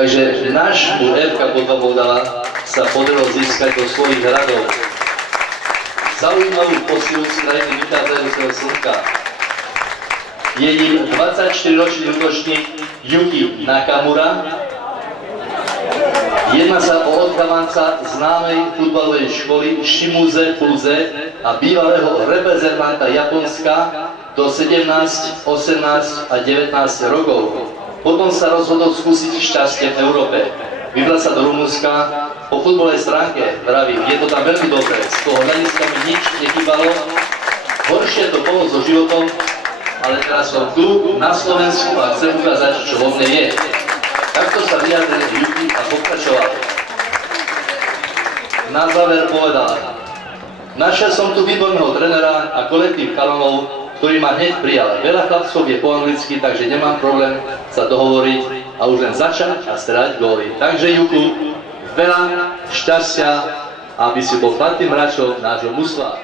Takže nášmu FK Podvavodala sa podarilo získať do svojich radov zaujímavú posilu z krajiny vychádzajúceho slnka. Je ním 24-ročný útočník Yuki Nakamura. Jedná sa o odchávanca známej futbalovej školy Shimizu Pulse a bývalého reprezentanta Japonska do 17, 18 a 19 rokov. Potom sa rozhodol skúsiť šťastie v Európe. Vybral sa do Rumunska. Po futbalovej stránke, vravím, je to tam veľmi dobré, z toho hľadiska mi nič nechybalo. Horšie to bolo so životom, ale teraz som tu, na Slovensku a chcem ukázať, čo vo mne je. Takto sa vyjadril Yuki a pokračoval. Na záver povedal: našiel som tu výborného trenera a kolektív chalanov, ktorý ma hneď prijal. Veľa chlapcov je po anglicky, takže nemám problém sa dohovoriť a už len začať a strieľať góly. Takže Juku, veľa šťastia, aby si bol platným hráčom nášho mužstva.